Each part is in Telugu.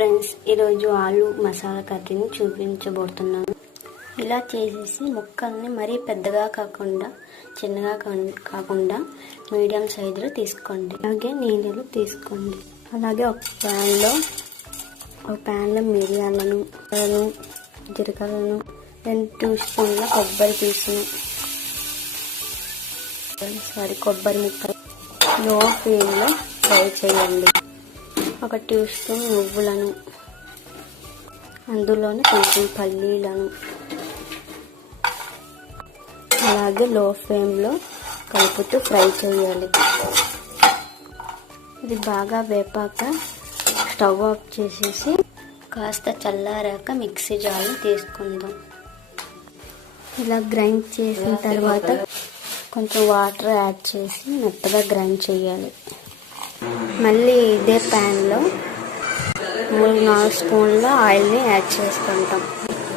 ఫ్రెండ్స్, ఈరోజు ఆలు మసాలా కర్రీని చూపించబోతున్నాను. ఇలా చేసేసి ముక్కల్ని మరీ పెద్దగా కాకుండా చిన్నగా కాకుండా మీడియం సైజులో తీసుకోండి. అలాగే నీళ్ళు తీసుకోండి. అలాగే ఒక ప్యాన్లో మిరియాలను, జీలకర్రను, 2 టీ స్పూన్ల కొబ్బరి ముక్కలు లో ఫ్లేమ్లో ఫ్రై చేయండి. 1 టీ స్పూన్ నువ్వులను, అందులోనే కొంచెం పల్లీలను అలాగే లో ఫ్లేమ్లో కలుపుతూ ఫ్రై చేయాలి. ఇది బాగా వేపాక స్టవ్ ఆఫ్ చేసేసి కాస్త చల్లారాక మిక్సీ జార్ని తీసుకుందాం. ఇలా గ్రైండ్ చేసిన తర్వాత కొంచెం వాటర్ యాడ్ చేసి మెత్తగా గ్రైండ్ చేయాలి. మళ్ళీ ఇదే ప్యాన్లో 3-4 స్పూన్ల ఆయిల్ని యాడ్ చేసుకుంటాం.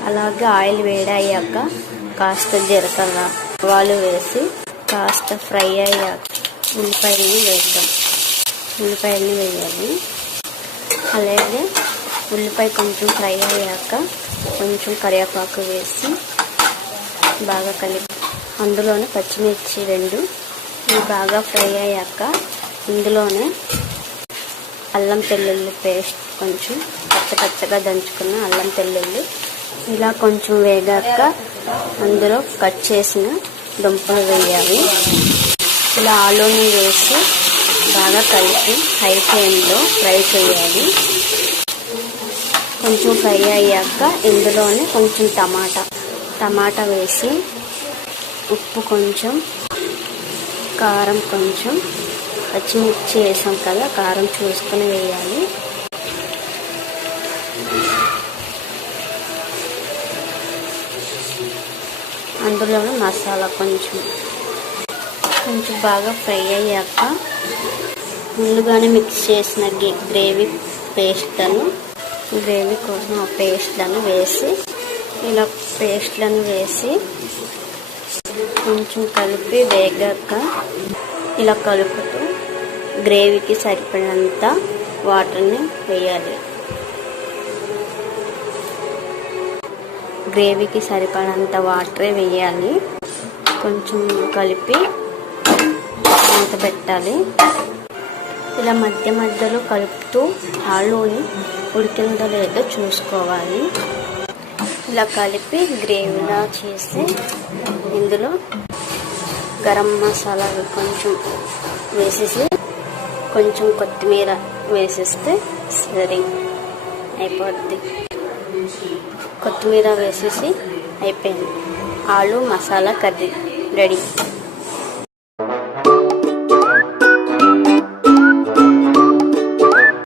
అలాగే ఆయిల్ వేడయ్యాక కాస్త జీలకర్ర, ఆవాలు వేసి కాస్త ఫ్రై అయ్యాక ఉల్లిపాయలని వేయాలి. అలాగే ఉల్లిపాయ కొంచెం ఫ్రై అయ్యాక కొంచెం కరివేపాకు వేసి బాగా కలిపి అందులోనే పచ్చిమిర్చి 2 ఇవి బాగా ఫ్రై అయ్యాక ఇందులోనే అల్లం వెల్లుల్లి పేస్ట్, కొంచెం పచ్చగా దంచుకున్న అల్లం వెల్లుల్లి ఇలా కొంచెం వేగాక అందులో కట్ చేసిన దుంపలు వేయాలి. ఇలా ఆలూని వేసి బాగా కలిపి హై ఫ్లేమ్లో ఫ్రై చేయాలి. కొంచెం ఫ్రై అయ్యాక ఇందులోనే కొంచెం టమాటా వేసి ఉప్పు కొంచెం, కారం కొంచెం, పచ్చిమిర్చి వేసాం కదా, కారం చూసుకొని వేయాలి. అందులోనే మసాలా కొంచెం బాగా ఫ్రై అయ్యాక ముందుగానే మిక్స్ చేసిన గ్రేవీ కోసం ఆ పేస్ట్లను వేసి కొంచెం కలిపి వేగాక ఇలా కలుపుతూ గ్రేవీకి సరిపడినంత వాటర్ని వేయాలి. కొంచెం కలిపి మూత పెట్టాలి. ఇలా మధ్యలో కలుపుతూ ఆలూని ఉడికిందో లేదో చూసుకోవాలి. ఇలా కలిపి గ్రేవీలా చేసి ఇందులో గరం మసాలా కొంచెం వేసేసి కొంచెం కొత్తిమీర వేసేస్తే సరి అయిపోద్ది. కొత్తిమీర వేసేసి అయిపోయింది. ఆలు మసాలా కర్రీ రెడీ.